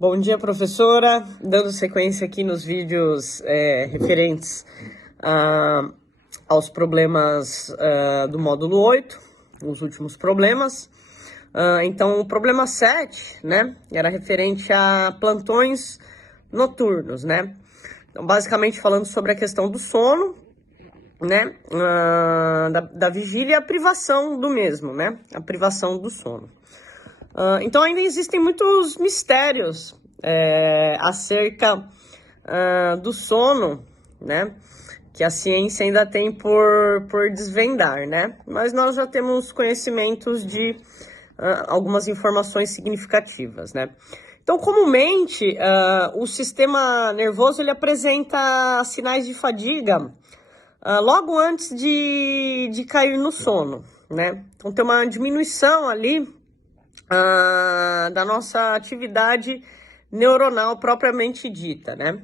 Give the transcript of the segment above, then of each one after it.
Bom dia, professora. Dando sequência aqui nos vídeos referentes aos problemas do módulo 8, os últimos problemas. Então, o problema 7, né, era referente a plantões noturnos, né? Então, basicamente falando sobre a questão do sono, né, da vigília e a privação do mesmo, né, a privação do sono. Então ainda existem muitos mistérios acerca do sono, né, que a ciência ainda tem por desvendar, né, mas nós já temos conhecimentos de algumas informações significativas, né. Então, comumente, o sistema nervoso ele apresenta sinais de fadiga logo antes de cair no sono, né. Então, tem uma diminuição ali da nossa atividade neuronal propriamente dita, né?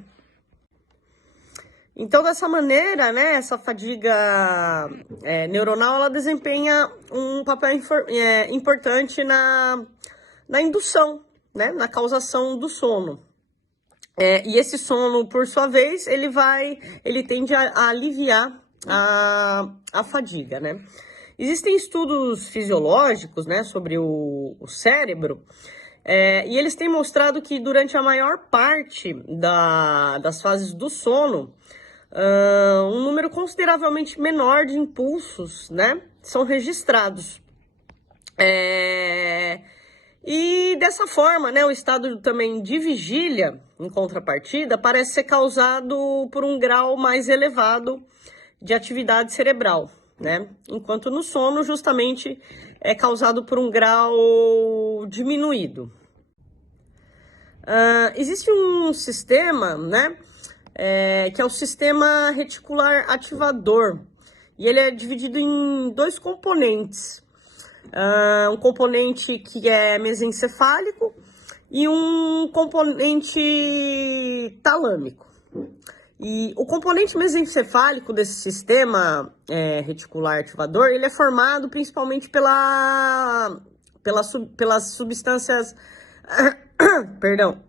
Então, dessa maneira, né, essa fadiga neuronal, ela desempenha um papel importante na indução, né, na causação do sono. E esse sono, por sua vez, ele tende a aliviar a fadiga, né? Existem estudos fisiológicos, né, sobre o cérebro, e eles têm mostrado que durante a maior parte das fases do sono, um número consideravelmente menor de impulsos, né, são registrados. E dessa forma, né, o estado também de vigília, em contrapartida, parece ser causado por um grau mais elevado de atividade cerebral, né? Enquanto no sono, justamente, é causado por um grau diminuído. Existe um sistema, né, que é o sistema reticular ativador, e ele é dividido em dois componentes. Um componente que é mesencefálico e um componente talâmico. E o componente mesencefálico desse sistema reticular ativador, ele é formado principalmente pelas substâncias... Perdão,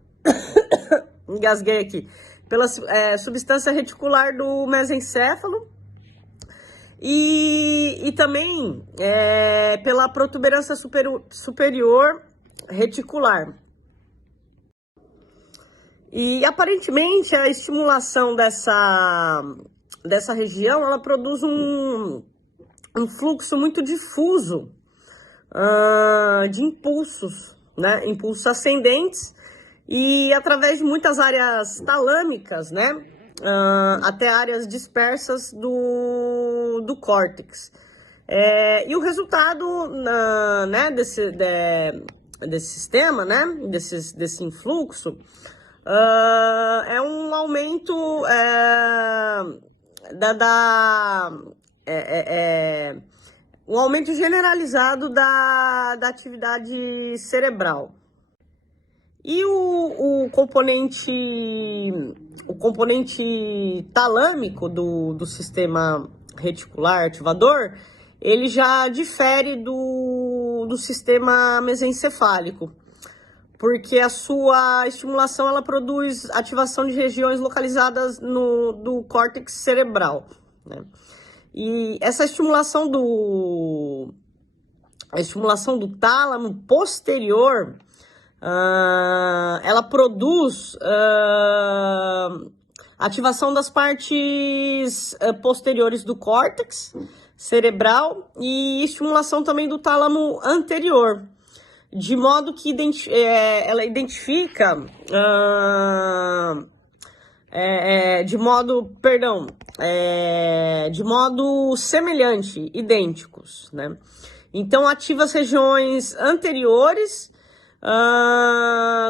engasguei aqui. Pela substância reticular do mesencéfalo e também pela protuberância superior reticular. E aparentemente a estimulação dessa região, ela produz um fluxo muito difuso de impulsos, né? Impulsos ascendentes e através de muitas áreas talâmicas, né? Até áreas dispersas do córtex. E o resultado né, desse sistema, né? Desse influxo, é um aumento um aumento generalizado da atividade cerebral. E o componente talâmico do sistema reticular ativador, ele já difere do sistema mesencefálico, porque a sua estimulação ela produz ativação de regiões localizadas do córtex cerebral, né? E essa estimulação do tálamo posterior, ela produz ativação das partes posteriores do córtex cerebral e estimulação também do tálamo anterior, de modo que ela identifica de modo semelhante, idênticos, né? Então ativa as regiões anteriores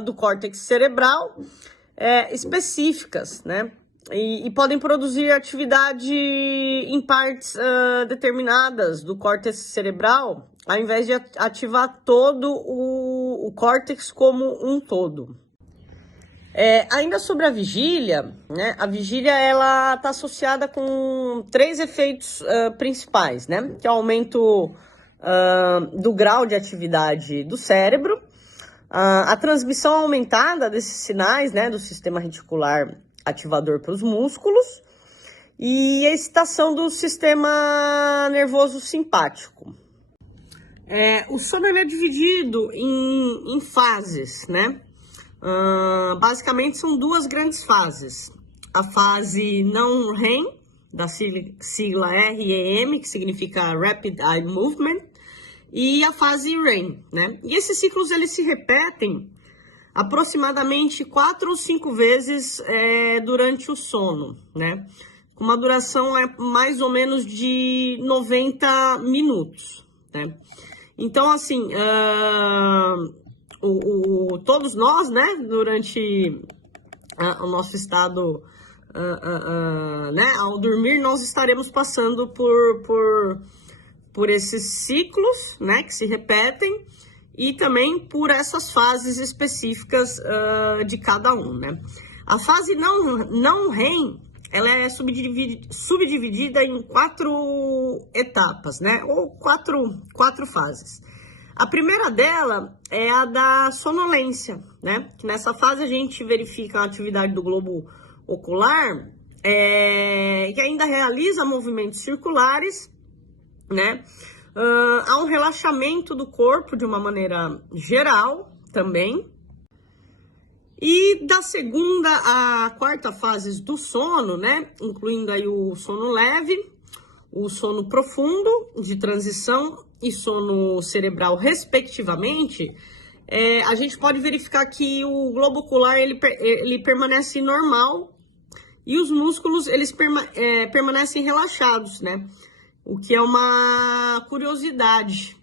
do córtex cerebral específicas, né? E podem produzir atividade em partes determinadas do córtex cerebral, ao invés de ativar todo o córtex como um todo. Ainda sobre a vigília, né? A vigília ela está associada com 3 efeitos principais, né? Que é o aumento do grau de atividade do cérebro, A transmissão aumentada desses sinais, né, do sistema reticular ativador para os músculos e a excitação do sistema nervoso simpático. O sono ele é dividido em fases, né? Basicamente são duas grandes fases. A fase não REM, da sigla REM, que significa Rapid Eye Movement, e a fase REM, né? E esses ciclos eles se repetem aproximadamente 4 ou 5 vezes durante o sono, né? Com uma duração mais ou menos de 90 minutos, né? Então, assim, todos nós, né, durante o nosso estado, né, ao dormir, nós estaremos passando por esses ciclos, né, que se repetem, e também por essas fases específicas de cada um, né. A fase não REM, ela é subdividida em 4 etapas, né, ou quatro fases. A primeira dela é a da sonolência, né, que nessa fase a gente verifica a atividade do globo ocular, que ainda realiza movimentos circulares, né, há um relaxamento do corpo de uma maneira geral também. E da segunda à quarta fases do sono, né, incluindo aí o sono leve, o sono profundo de transição e sono cerebral, respectivamente, a gente pode verificar que o globo ocular ele permanece normal e os músculos eles permanecem relaxados, né? O que é uma curiosidade.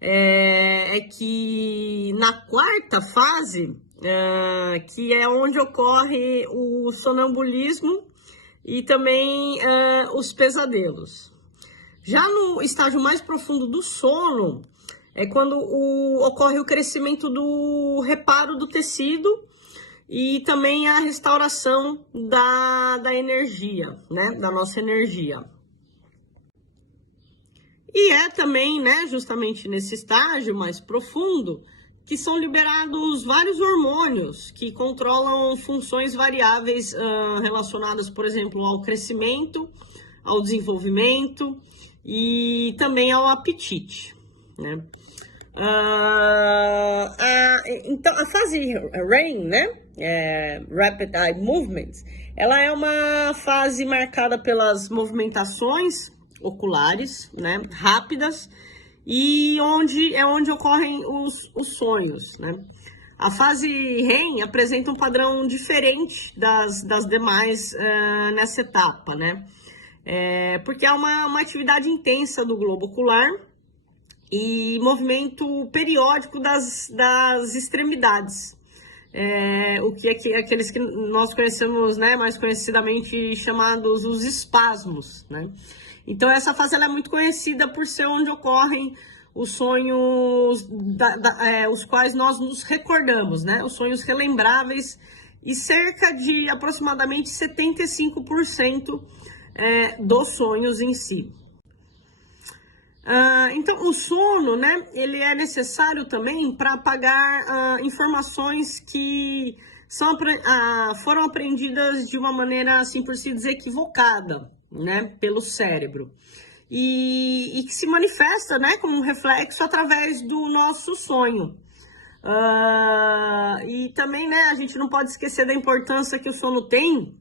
É que na quarta fase, que é onde ocorre o sonambulismo e também os pesadelos. Já no estágio mais profundo do sono, é quando ocorre o crescimento do reparo do tecido e também a restauração da energia, né, da nossa energia. E é também, né, justamente nesse estágio mais profundo, que são liberados vários hormônios que controlam funções variáveis relacionadas, por exemplo, ao crescimento, ao desenvolvimento e também ao apetite, né? Então, a fase REM, né, Rapid Eye Movements, ela é uma fase marcada pelas movimentações oculares, né, rápidas, e onde ocorrem os sonhos, né? A fase REM apresenta um padrão diferente das demais nessa etapa, né? Porque é uma atividade intensa do globo ocular e movimento periódico das extremidades. O que é aqueles que nós conhecemos, né, mais conhecidamente chamados os espasmos, né? Então, essa fase ela é muito conhecida por ser onde ocorrem os sonhos, os quais nós nos recordamos, né? Os sonhos relembráveis, e cerca de aproximadamente 75% dos sonhos em si. Então, o sono, né, ele é necessário também para apagar informações que foram aprendidas de uma maneira, assim por se dizer, equivocada, né, pelo cérebro. E que se manifesta, né, como um reflexo através do nosso sonho. E também, né, a gente não pode esquecer da importância que o sono tem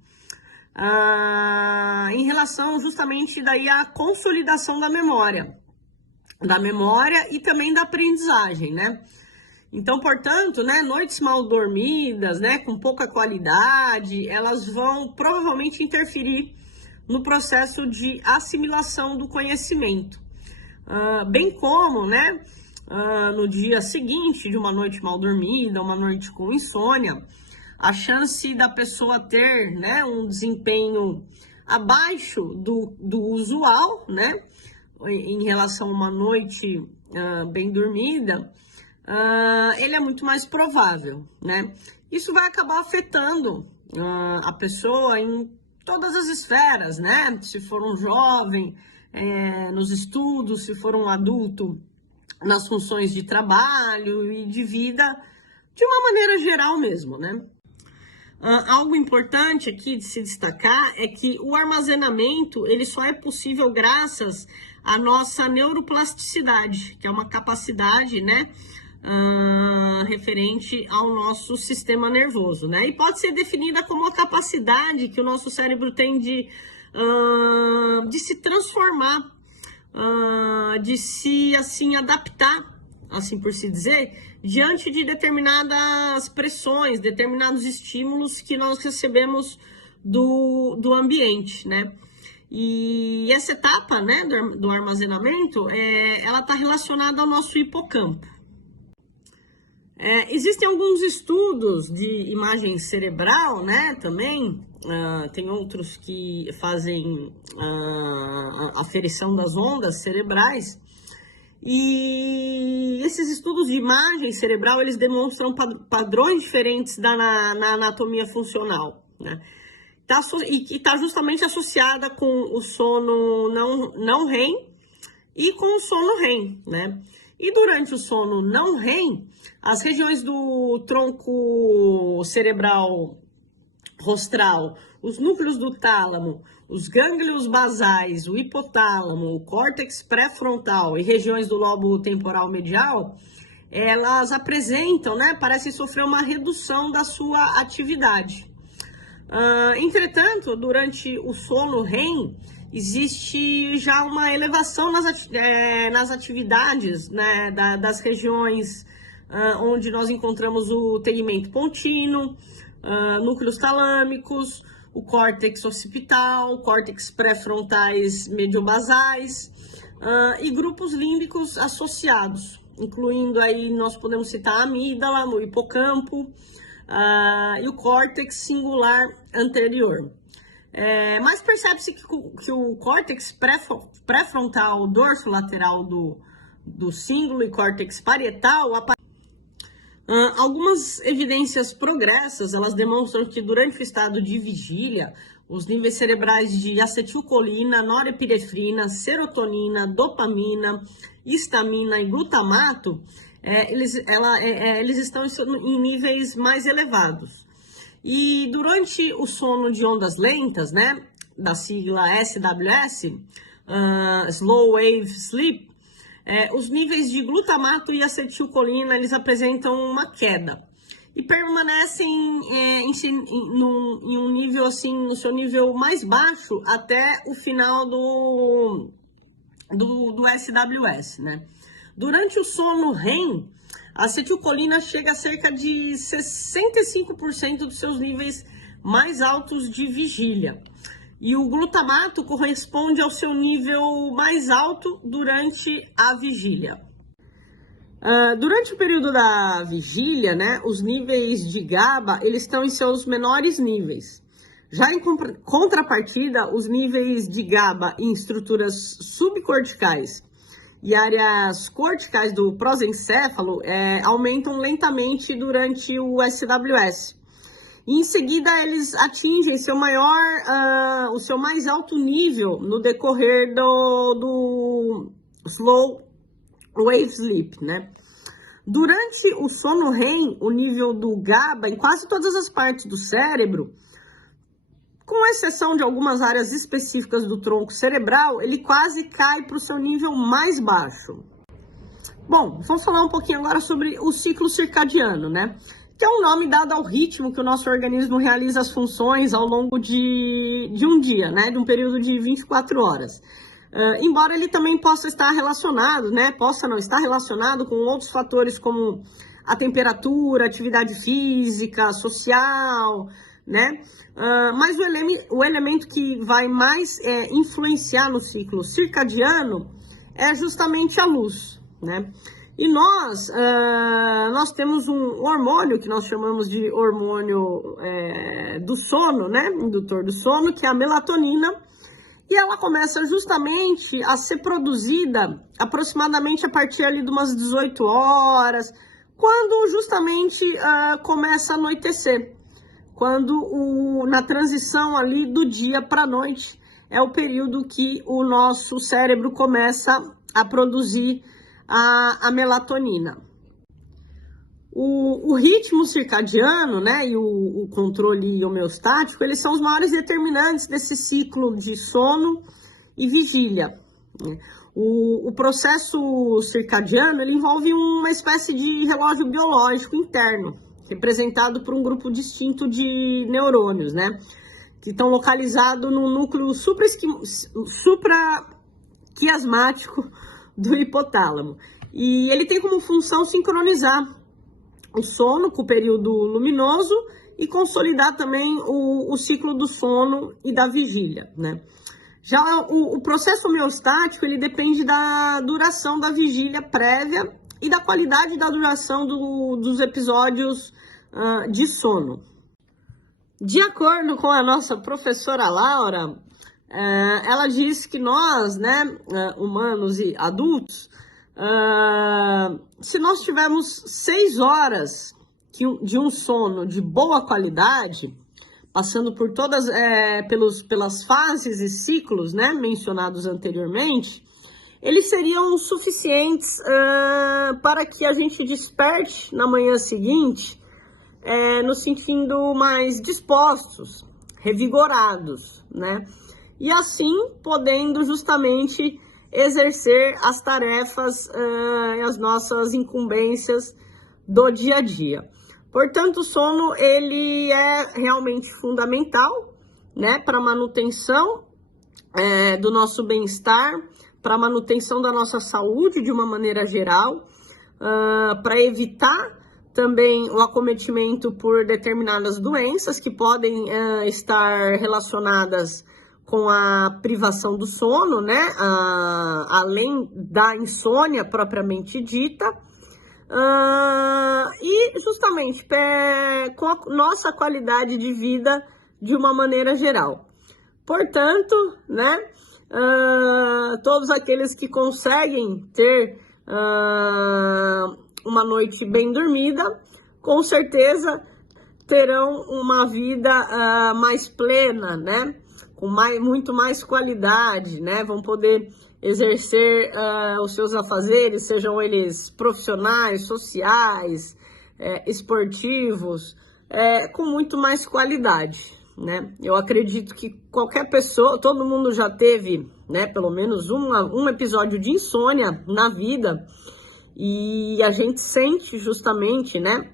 em relação justamente daí à consolidação da memória e também da aprendizagem, né? Então, portanto, né, noites mal dormidas, né, com pouca qualidade, elas vão provavelmente interferir no processo de assimilação do conhecimento, bem como, né, no dia seguinte de uma noite mal dormida, uma noite com insônia, a chance da pessoa ter, né, um desempenho abaixo do usual, né, em relação a uma noite bem dormida, ele é muito mais provável, né? Isso vai acabar afetando a pessoa em todas as esferas, né? Se for um jovem, nos estudos, se for um adulto, nas funções de trabalho e de vida de uma maneira geral mesmo, né? Algo importante aqui de se destacar é que o armazenamento ele só é possível graças à nossa neuroplasticidade, que é uma capacidade, né, referente ao nosso sistema nervoso, né? E pode ser definida como a capacidade que o nosso cérebro tem de se transformar, de se assim adaptar, assim por se dizer, diante de determinadas pressões, determinados estímulos que nós recebemos do ambiente, né? E essa etapa, né, do armazenamento, ela está relacionada ao nosso hipocampo. Existem alguns estudos de imagem cerebral, né, também, tem outros que fazem a aferição das ondas cerebrais, e esses estudos de imagem cerebral, eles demonstram padrões diferentes na anatomia funcional, né? E está justamente associada com o sono não REM e com o sono REM, né? E durante o sono não REM, as regiões do tronco cerebral rostral, os núcleos do tálamo, os gânglios basais, o hipotálamo, o córtex pré-frontal e regiões do lobo temporal medial, elas apresentam, né, parecem sofrer uma redução da sua atividade. Entretanto, durante o sono REM, existe já uma elevação nas atividades, né, das regiões onde nós encontramos o tegmento pontino, núcleos talâmicos, o córtex occipital, córtex pré-frontais mediobasais e grupos límbicos associados, incluindo aí, nós podemos citar a amígdala, no hipocampo e o córtex singular anterior. Mas percebe-se que o córtex pré-frontal dorsolateral do cíngulo e córtex parietal algumas evidências progressas, elas demonstram que durante o estado de vigília, os níveis cerebrais de acetilcolina, norepinefrina, serotonina, dopamina, histamina e glutamato, eles estão em níveis mais elevados. E durante o sono de ondas lentas, né, da sigla SWS, Slow Wave Sleep, os níveis de glutamato e acetilcolina, eles apresentam uma queda e permanecem em um nível assim, no seu nível mais baixo até o final do SWS, né? Durante o sono REM, a acetilcolina chega a cerca de 65% dos seus níveis mais altos de vigília. E o glutamato corresponde ao seu nível mais alto durante a vigília. Durante o período da vigília, né, os níveis de GABA, eles estão em seus menores níveis. Já em contrapartida, os níveis de GABA em estruturas subcorticais e áreas corticais do prosencéfalo aumentam lentamente durante o SWS. E em seguida, eles atingem o seu mais alto nível no decorrer do Slow Wave Sleep, né? Durante o sono REM, o nível do GABA em quase todas as partes do cérebro, com exceção de algumas áreas específicas do tronco cerebral, ele quase cai para o seu nível mais baixo. Bom, vamos falar um pouquinho agora sobre o ciclo circadiano, né? Que é um nome dado ao ritmo que o nosso organismo realiza as funções ao longo de um dia, né? De um período de 24 horas. Embora ele também possa estar relacionado, né? Possa não estar relacionado com outros fatores como a temperatura, atividade física, social, né? Mas o elemento que vai mais influenciar no ciclo circadiano é justamente a luz, né? E nós temos um hormônio que nós chamamos de hormônio do sono, né? Indutor do sono, que é a melatonina. E ela começa justamente a ser produzida aproximadamente a partir ali de umas 18 horas, quando justamente começa a anoitecer. Quando na transição ali do dia para a noite é o período que o nosso cérebro começa a produzir a melatonina. O ritmo circadiano, né, e o controle homeostático, eles são os maiores determinantes desse ciclo de sono e vigília. O processo circadiano, ele envolve uma espécie de relógio biológico interno, representado por um grupo distinto de neurônios, né, que estão localizados no núcleo supraquiasmático do hipotálamo. E ele tem como função sincronizar o sono com o período luminoso e consolidar também o ciclo do sono e da vigília, né? Já o processo homeostático, ele depende da duração da vigília prévia e da qualidade da duração dos episódios de sono. De acordo com a nossa professora Laura, ela diz que nós, né, humanos e adultos, se nós tivermos 6 horas de um sono de boa qualidade, passando por todas, pelas fases e ciclos, né, mencionados anteriormente, eles seriam suficientes para que a gente desperte na manhã seguinte, nos sentindo mais dispostos, revigorados, né, e assim podendo justamente exercer as tarefas e as nossas incumbências do dia a dia. Portanto, o sono, ele é realmente fundamental, né, para a manutenção do nosso bem-estar, para a manutenção da nossa saúde de uma maneira geral, para evitar também o acometimento por determinadas doenças que podem estar relacionadas com a privação do sono, né, além da insônia propriamente dita, e justamente com a nossa qualidade de vida de uma maneira geral. Portanto, né, todos aqueles que conseguem ter uma noite bem dormida, com certeza terão uma vida mais plena, né, com muito mais qualidade, né? Vão poder exercer os seus afazeres, sejam eles profissionais, sociais, esportivos, com muito mais qualidade, né? Eu acredito que qualquer pessoa, todo mundo já teve, né, pelo menos um episódio de insônia na vida, e a gente sente justamente, né,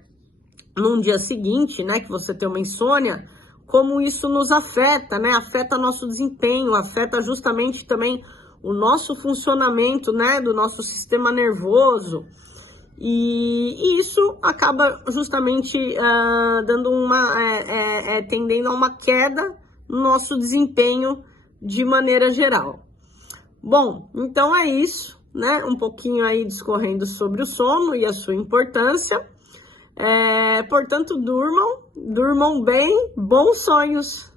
num dia seguinte, né, que você tem uma insônia, como isso nos afeta, né? Afeta nosso desempenho, afeta justamente também o nosso funcionamento, né? Do nosso sistema nervoso. E isso acaba justamente dando tendendo a uma queda no nosso desempenho de maneira geral. Bom, então é isso, né? Um pouquinho aí discorrendo sobre o sono e a sua importância. Portanto, durmam bem, bons sonhos!